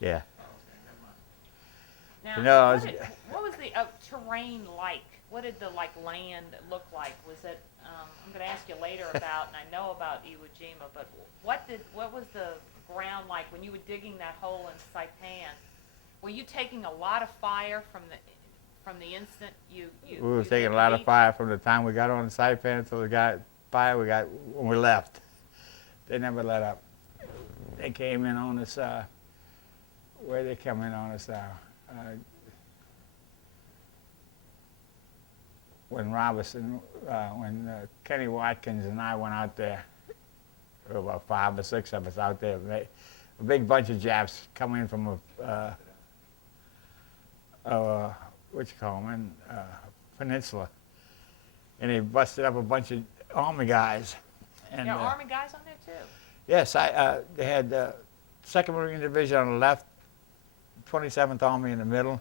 Yeah. Now, You know, what was the terrain like? What did the land look like? Was it? I'm going to ask you later about, and I know about Iwo Jima, but what was the ground like when you were digging that hole in Saipan? Were you taking a lot of fire from the instant we were you hit taking a the lot of beach? fire from the time we got on the Saipan until we got fire we got when we left. They never let up. They came in on us, where they come in on us when Robinson, when Kenny Watkins and I went out there, there were about 5 or 6 of us out there. A big bunch of Japs coming in from what you call them, peninsula. And they busted up a bunch of Army guys. And, There are Army guys on there too. yes, they had 2nd Marine Division on the left, 27th Army in the middle,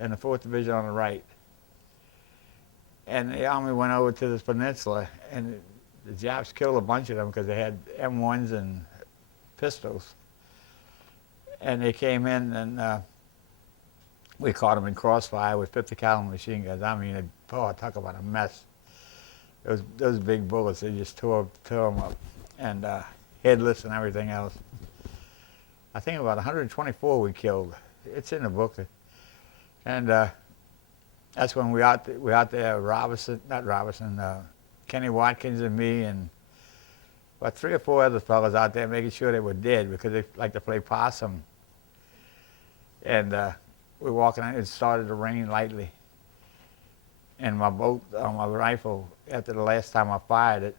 and the 4th Division on the right. And the Army went over to this peninsula, and the Japs killed a bunch of them because they had M1s and pistols. And they came in, and we caught them in crossfire with 50 caliber machine guns. I mean, talk about a mess. Those big bullets, they just tore them up, and headless and everything else. I think about 124 we killed. It's in the book. And that's when we out there, Kenny Watkins and me and about 3 or 4 other fellas out there making sure they were dead because they like to play possum. And we're walking out, it started to rain lightly. And my boat, my rifle, after the last time I fired it,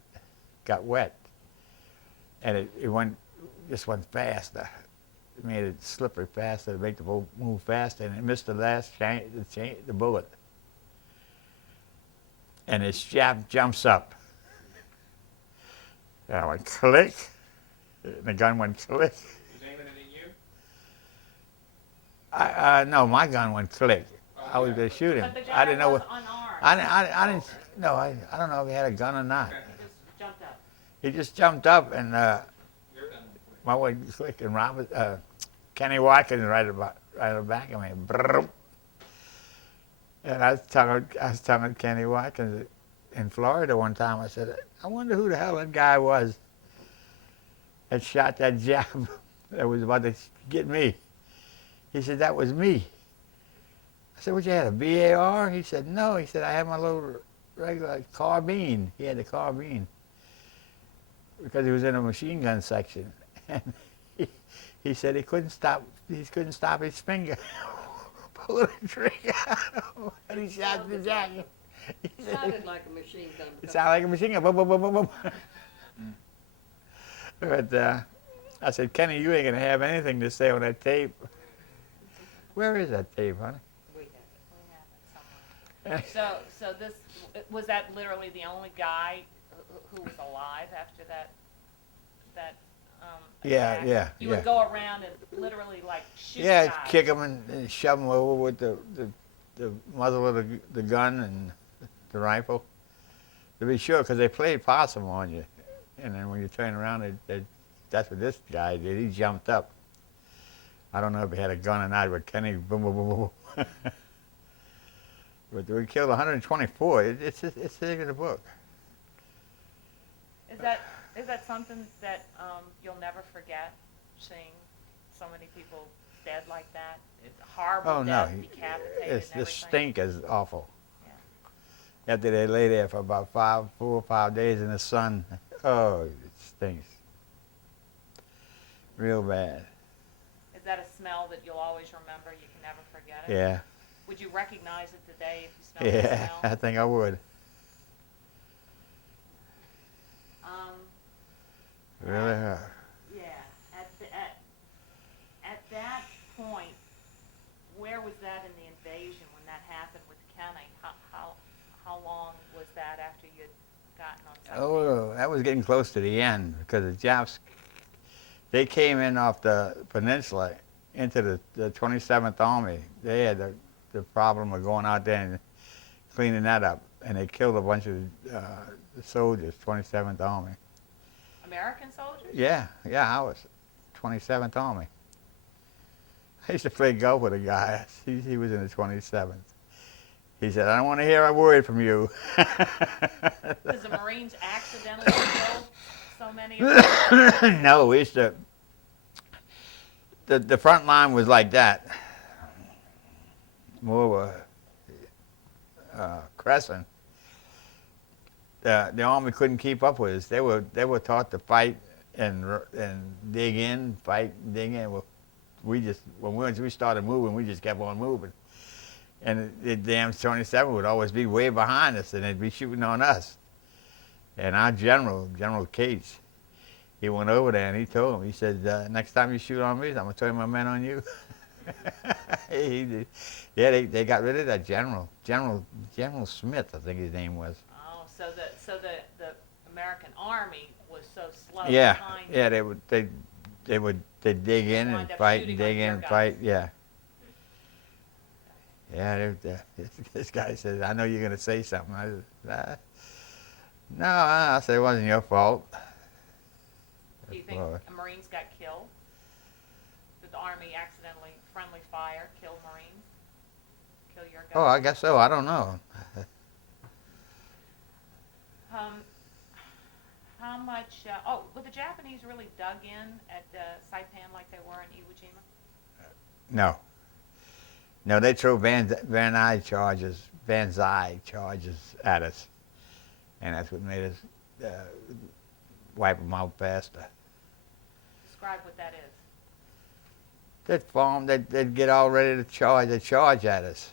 got wet. And it just went faster. It made it slippery faster to make the boat move faster, and it missed the last the bullet. And this Jap jumps up. And I went click, and the gun went click. Was aiming it at you? No, my gun went click. I was going to shoot him. But the Jap I didn't know was what. unarmed. I didn't. No, I don't know if he had a gun or not. He just jumped up. He just jumped up, and Your gun. my way click, and Kenny Watkins right in the back of me. Brrr. And I was telling Kenny Watkins in Florida one time. I said, I wonder who the hell that guy was that shot that Jap that was about to get me. He said, that was me. I said, what, you had a BAR? He said, no. He said, I had my little regular carbine. He had the carbine because he was in a machine gun section. And he said he couldn't stop his finger pulling the trigger. And he shot the Jap. It sounded like a machine gun. It sounded like a machine gun. Boom, boom, boom, boom, boom. But I said, Kenny, you ain't going to have anything to say on that tape. Where is that tape, honey? We have it somewhere. So this was that literally the only guy who was alive after that attack? Yeah. You would go around and literally like shoot Yeah, guys. kick them and shove them over with the muzzle of the gun and the rifle. To be sure, because they played possum on you. And then when you turn around, that's what this guy did. He jumped up. I don't know if he had a gun or not, but Kenny, boom, boom, boom, boom. But we killed 124. It's in the book. Is that something that you'll never forget? Seeing so many people dead like that, it's horrible. Oh, no. Death, decapitated, It's and the everything. stink is awful. Yeah. After they lay there for about 4 or 5 days in the sun, oh, it stinks. Real bad. Is that a smell that you'll always remember? You can never forget it. Yeah. Would you recognize it today if you smelled the Yeah, I smell? think I would. Really hurt. Yeah. At that point, where was that in the invasion when that happened with Kenny? How long was that after you'd gotten on site? Oh, that was getting close to the end because the Japs, they came in off the peninsula into the 27th Army. They had the problem of going out there and cleaning that up, and they killed a bunch of the soldiers, 27th Army. American soldiers? Yeah, ours, 27th Army. I used to play golf with a guy. He was in the 27th. He said, I don't want to hear a word from you. Because the Marines accidentally killed so many of them. No, we used to, the front line was like that. More of a crescent. The Army couldn't keep up with us. They were taught to fight and dig in, fight, and dig in. Well, once we started moving, we just kept on moving. And the damn 27 would always be way behind us, and they'd be shooting on us. And our general, General Cates, he went over there and he told him, he said, next time you shoot on me, I'm going to turn my men on you. He did. Yeah, they got rid of that general. General Smith, I think his name was. Oh, so the American Army was so slow Yeah, behind yeah, they'd dig in Wind and up fight, shooting and dig on in your and guys. fight, yeah. Yeah, this guy says, I know you're going to say something. I said, no, I said, it wasn't your fault. Do you think Well, Marines got killed? Did the Army accidentally friendly fire kill Marines? Kill your guys? Oh, I guess so. I don't know. How much? Were the Japanese really dug in at Saipan like they were in Iwo Jima? No. No, they threw Banzai charges at us. And that's what made us wipe them out faster. Describe what that is. They'd get all ready to charge. They'd charge at us,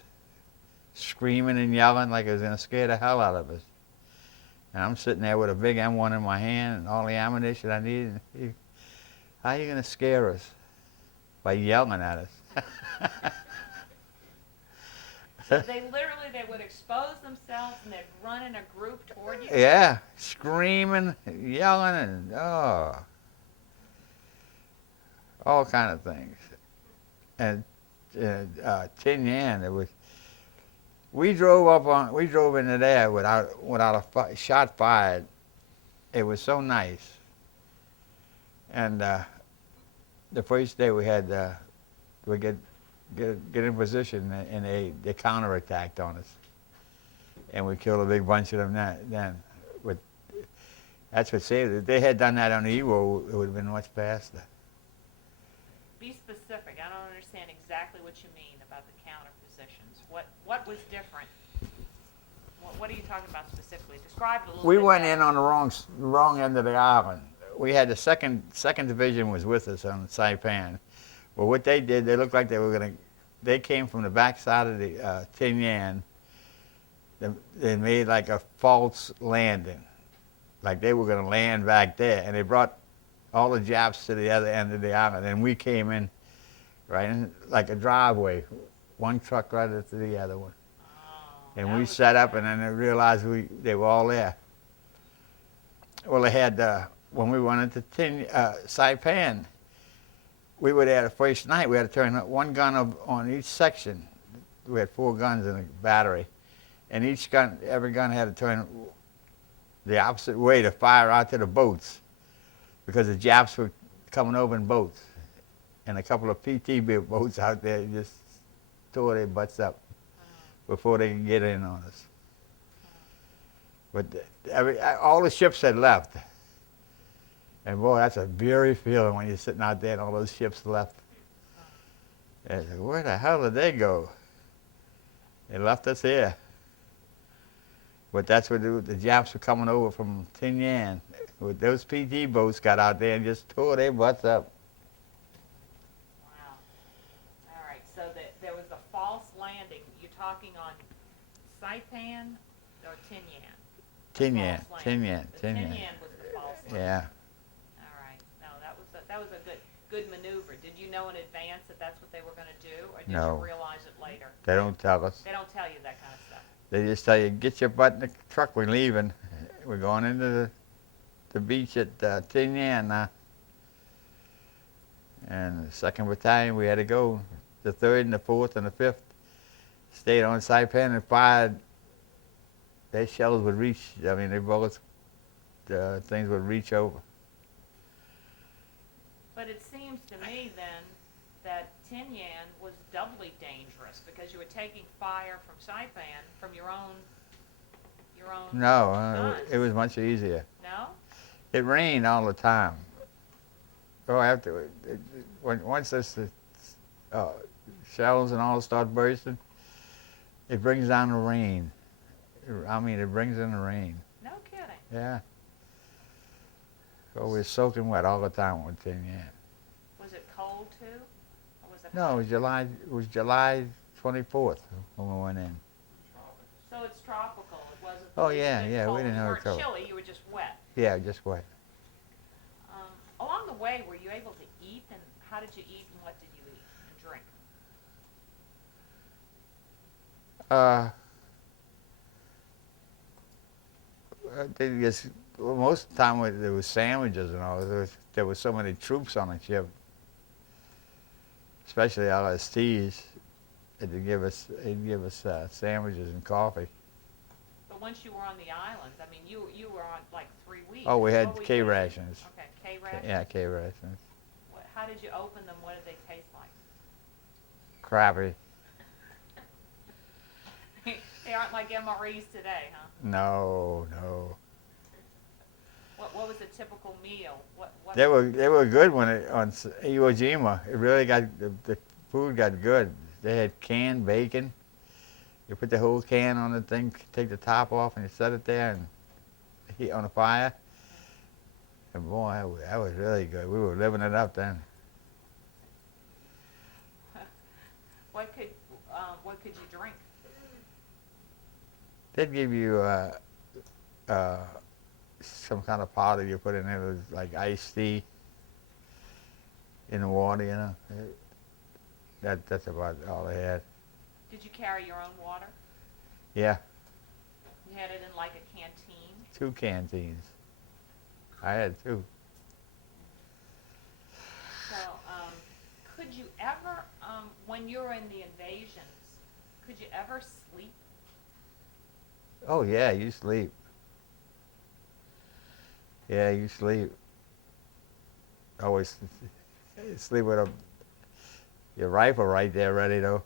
screaming and yelling like it was going to scare the hell out of us. And I'm sitting there with a big M1 in my hand and all the ammunition I needed. How are you going to scare us? By yelling at us. So they would expose themselves and they'd run in a group toward you? Yeah, screaming, yelling, and all kind of things. And Tinyan, we drove into there without a shot fired. It was so nice. And the first day we get in position, and they counterattacked on us, and we killed a big bunch of them then. But that's what saved it. If they had done that on the Iwo, it would have been much faster. Be specific. I don't understand exactly what you mean about the counter positions. What was different? What are you talking about specifically? Describe it a little We bit went better. in on the wrong end of the island. We had the second division was with us on Saipan. Well, what they did, they looked like they came from the backside of the Tinyan. They made like a false landing, like they were going to land back there, and they brought all the Japs to the other end of the island, and we came in right in like a driveway, one truck right into the other one. That And we was set up, good. and then they realized they were all there. Well, they had, when we went into Saipan, we were there the first night. We had to turn one gun on each section. We had 4 guns in a battery. And every gun had to turn the opposite way to fire out to the boats, because the Japs were coming over in boats. And a couple of PT boats out there just tore their butts up before they could get in on us. But all the ships had left. And boy, that's a very feeling when you're sitting out there and all those ships left. And I said, where the hell did they go? They left us here. But that's what the Japs were coming over from Tinyan. With those PT boats got out there and just tore their butts up. Wow. All right. So there was a false landing. You're talking on Saipan or Tinyan? Tinyan, False Tinyan, landing. The Tinyan. Tinyan was the false landing. Yeah. All right. No, that was a good maneuver. Did you know in advance that that's what they were going to do, or did No. you realize it later? They don't tell us. They don't tell you that kind of stuff. They just tell you, get your butt in the truck, we're leaving. We're going into the beach at Tinyan now. And the 2nd Battalion, we had to go. The 3rd and the 4th and the 5th stayed on Saipan and fired. Their shells would reach, their bullets, things would reach over. But it seems to me then that Tinian was doubly dangerous because you were taking fire from Saipan from your own No, guns. it was much easier. No? It rained all the time. Oh, after once this shells and all start bursting, it brings down the rain. I mean, it brings in the rain. No kidding. Yeah. So we're soaking wet all the time with Tinian. Was it cold too? Or was it No, hot? it was July 24th when we went in. So it's tropical. It wasn't. Oh, it yeah, wasn't yeah, we cold. didn't You have a weren't trouble. chilly. You were just wet. Yeah, just wet. Along the way, were you able to eat? And how did you eat? And what did you eat and drink? Most of the time there was sandwiches and all. There was so many troops on the ship, especially LSTs. They'd give us sandwiches and coffee. But once you were on the island, I mean, you were on like 3 weeks. Oh, we had What were you K eating? rations. Okay, K rations. Yeah, K rations. How did you open them? What did they taste like? Crappy. They aren't like MREs today, huh? No. What was a typical meal? What They were good on Iwo Jima. It really got the food got good. They had canned bacon. You put the whole can on the thing, take the top off, and you set it there and heat on the fire. And boy, that was really good. We were living it up then. what could you drink? They'd give you some kind of powder you put in there. It was like iced tea in the water, you know. That's about all they had. Did you carry your own water? Yeah, You had it in like a canteen? 2 canteens. I had 2. So, could you ever, when you were in the invasions, could you ever sleep? Oh yeah, you sleep. Yeah, you sleep. Always sleep with your rifle right there ready though.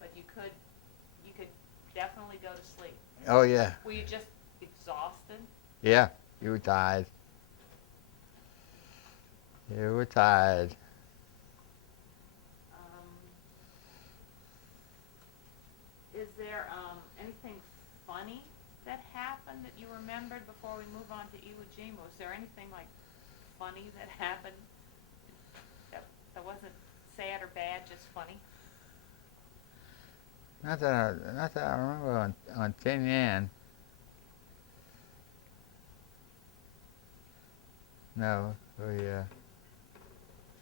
But you could definitely go to sleep. Oh yeah, Were you just exhausted? yeah. You were tired. You were tired. Is there anything funny that happened that you remembered before we move on to Iwo Jima? Was there anything like funny that happened that wasn't sad or bad, just funny? Not that I remember on Tinian. No, yeah.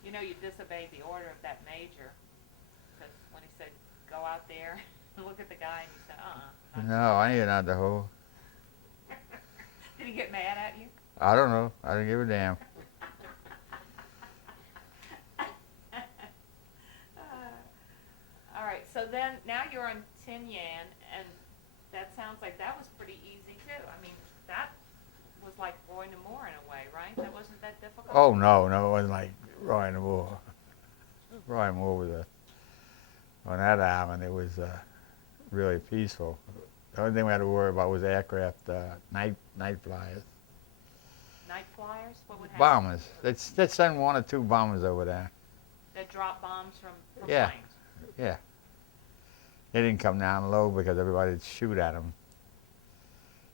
You know, you disobeyed the order of that major, because when he said go out there and look at the guy, and you said, No, I ain't out the hole. Did he get mad at you? I don't know. I didn't give a damn. All right, so then now you're on Tinian, and that sounds like that was pretty easy too. I mean, that was like Roy Namor in a way, right? That wasn't that difficult? Oh no, it wasn't like Roy Moore. Roy Moore was on that island. It was really peaceful. The only thing we had to worry about was aircraft, night flyers, Night flyers? What would happen? bombers. They'd send 1 or 2 bombers over there. That drop bombs from Yeah. planes? Yeah. They didn't come down low because everybody'd shoot at them.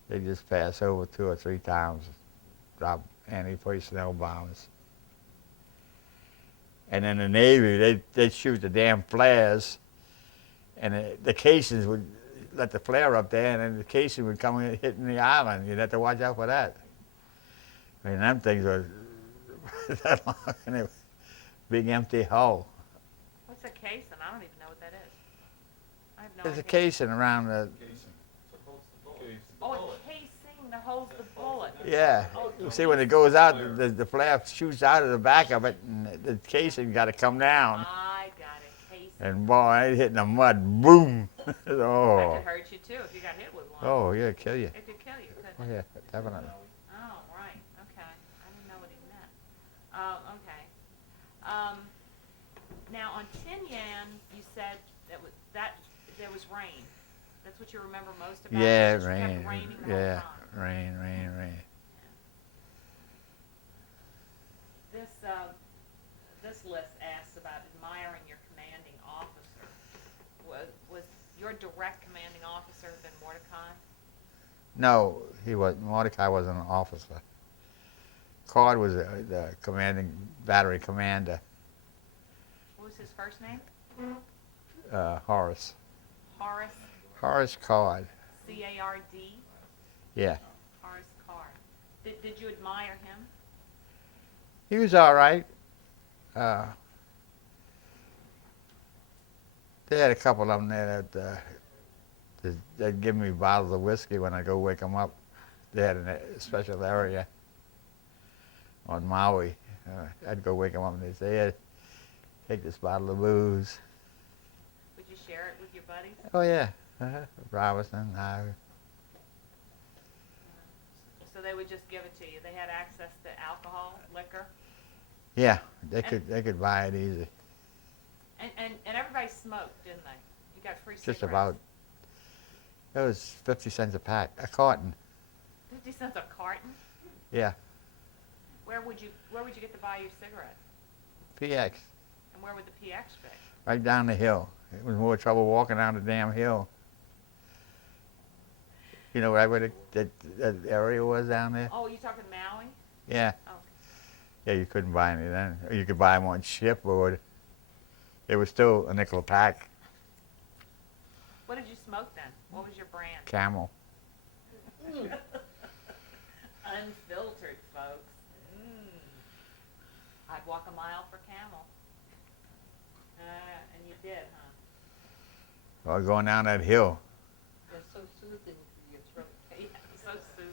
They just pass over 2 or 3 times, drop anti-personnel bombs. And then the Navy, they'd shoot the damn flares, and the casings would let the flare up there, and then the casing would come in, hitting the island. You'd have to watch out for that. I mean, them things were that long, and it was a big empty hull. What's a casing? I don't even know what that is. I have no There's a idea. casing around the, Oh, a casing that holds the bullet. yeah. Oh, You see, when it goes out, the flare shoots out of the back of it, and the casing got to come down. I got a casing. And boy, it hit in the mud, boom. That Oh, could hurt you too if you got hit with one. oh, yeah, kill you. It could kill you, Oh, couldn't it? yeah, definitely. Oh, right. Okay. I didn't know what he meant. Oh, okay. Now on Tinian, you said that there was rain. That's what you remember most about it? Yeah, It just kept rain. raining the Yeah, whole time. rain. This list asks about admiring your commanding officer. Was your direct commanding officer been Mordecai? No, he was. Mordecai wasn't an officer. Card was the commanding battery commander. What was his first name? Horace. Horace, Horace Card. C-A-R-D, Yeah, Horace Card. Did you admire him? he was all right. They had a couple of them there they'd give me bottles of whiskey when I go wake them up. They had a special area on Maui. I'd go wake them up and they'd say, "Here, take this bottle of booze." Would you share it with your buddies? Oh yeah, Robinson, I. So they would just give it to you. They had access to alcohol, liquor, Yeah, they could buy it easy. and everybody smoked, didn't they? You got free cigarettes. Just about. It was 50 cents a pack, a carton. 50 cents a carton. Yeah, Where would you get to buy your cigarettes? PX, And where would the PX be? right down the hill. It was more trouble walking down the damn hill. You know right where that area was down there? Oh, you talking Maui? Yeah. Oh. Yeah, you couldn't buy any then. You could buy them on shipboard. It was still a nickel a pack. What did you smoke then? What was your brand? Camel. Unfiltered, folks. I'd walk a mile for Camel. And you did, huh? Or going down that hill. They're so soothing for your throat. Yeah, so soothing.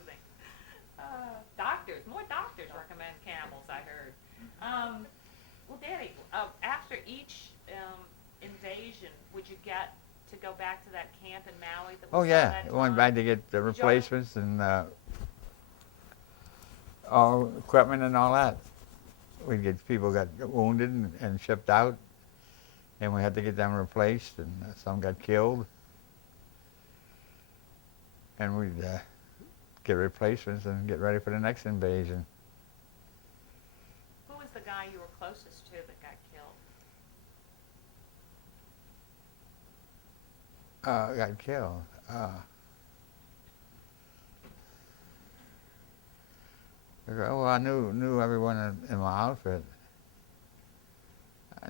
More doctors recommend Camels, I heard. Well, Danny, after each invasion, would you get to go back to that camp in Maui that we Oh saw yeah, that we went time? back to get the replacements and all equipment and all that. We'd get people got wounded and shipped out, and we had to get them replaced, and some got killed. And we'd get replacements and get ready for the next invasion. Who was the guy you were closest to that got killed? Got killed. Well, I knew everyone in my outfit.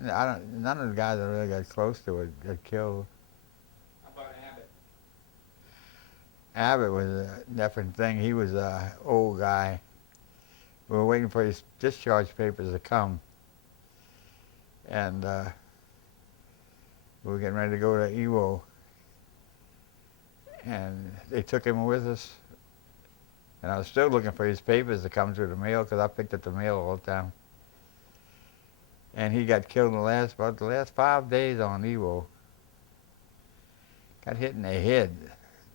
None of the guys I really got close to it got killed. How about Abbott? Abbott was a different thing. He was an old guy. We were waiting for his discharge papers to come. And we were getting ready to go to Iwo. And they took him with us. And I was still looking for his papers to come through the mail because I picked up the mail all the time. And he got killed in about the last 5 days on Iwo. Got hit in the head.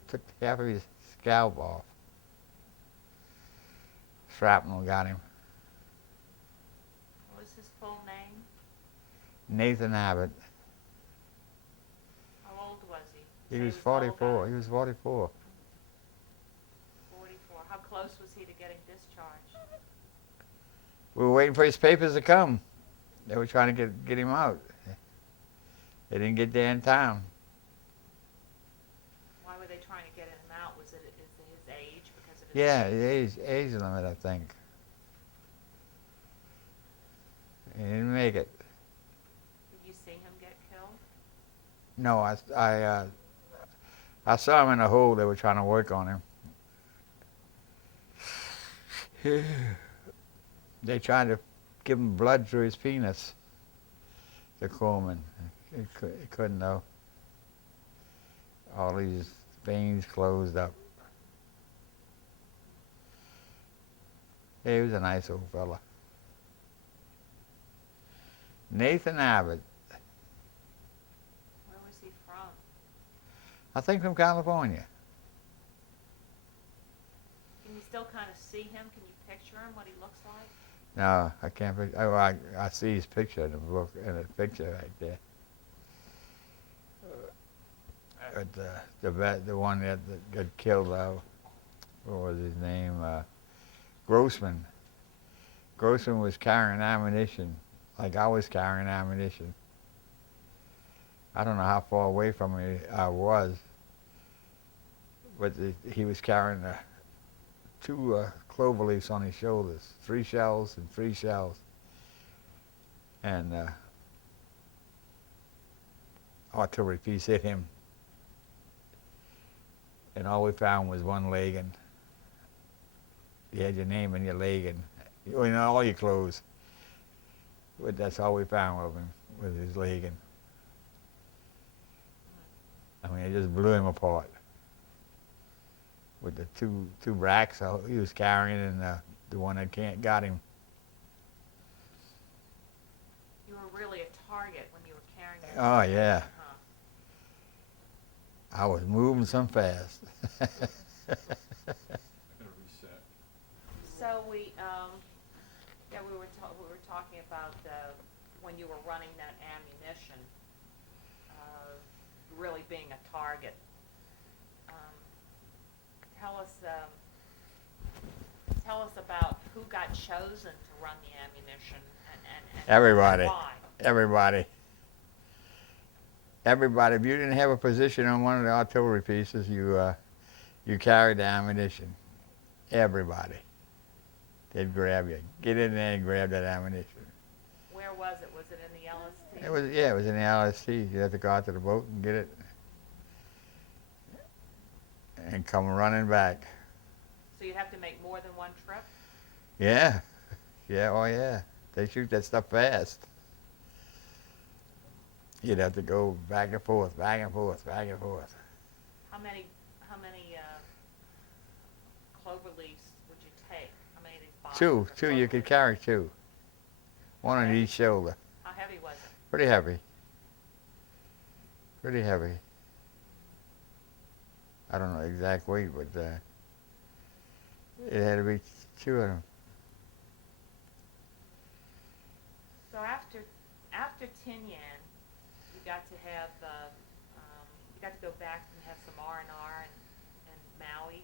Took half of his scalp off. Shrapnel got him. What was his full name? Nathan Abbott. How old was he? He Say was an old 44. guy. He was 44. 44. How close was he to getting discharged? We were waiting for his papers to come. They were trying to get him out. They didn't get there in time. Why were they trying to get him out? Was it his age? Because of his Yeah, age? the age limit, I think. He didn't make it. Did you see him get killed? No, I saw him in a hole. They were trying to work on him. They tried to give him blood through his penis, the crewman. He couldn't though. All these veins closed up. He was a nice old fella. Nathan Abbott, Where was he from? I think from California. Can you still kind of see him? Can you picture him, what he looks like? No, I can't. Oh, I see his picture in the book, in the picture right there. But the one that got killed, what was his name? Grossman. Grossman was carrying ammunition, like I was carrying ammunition. I don't know how far away from me I was, but he was carrying two clover leaves on his shoulders, 3 shells and 3 shells. And artillery piece hit him. And all we found was one leg, and you had your name and your leg and all your clothes. But that's all we found of him, was his leg. And I mean, it just blew him apart. With the two racks he was carrying, and the one that got him. You were really a target when you were carrying it. Oh yeah, Huh. I was moving some fast. So we were talking about when you were running that ammunition, really being a target. Tell us about who got chosen to run the ammunition and Everybody. why. Everybody. If you didn't have a position on one of the artillery pieces, you carried the ammunition. Everybody. They'd grab you. Get in there and grab that ammunition. Where was it? Was it in the LST? It was in the LST. You had to go out to the boat and get it, and come running back. So you'd have to make more than one trip? Yeah, oh yeah. They shoot that stuff fast. You'd have to go back and forth, back and forth, back and forth. How many clover leaves would you take? How many of these boxes? Two. of You clover could leaves? carry 2. One on Okay. each shoulder. How heavy was it? Pretty heavy. Pretty heavy. I don't know the exact weight, but it had to be 2 of them. So after Tinian, you got to have you got to go back and have some R&R in Maui.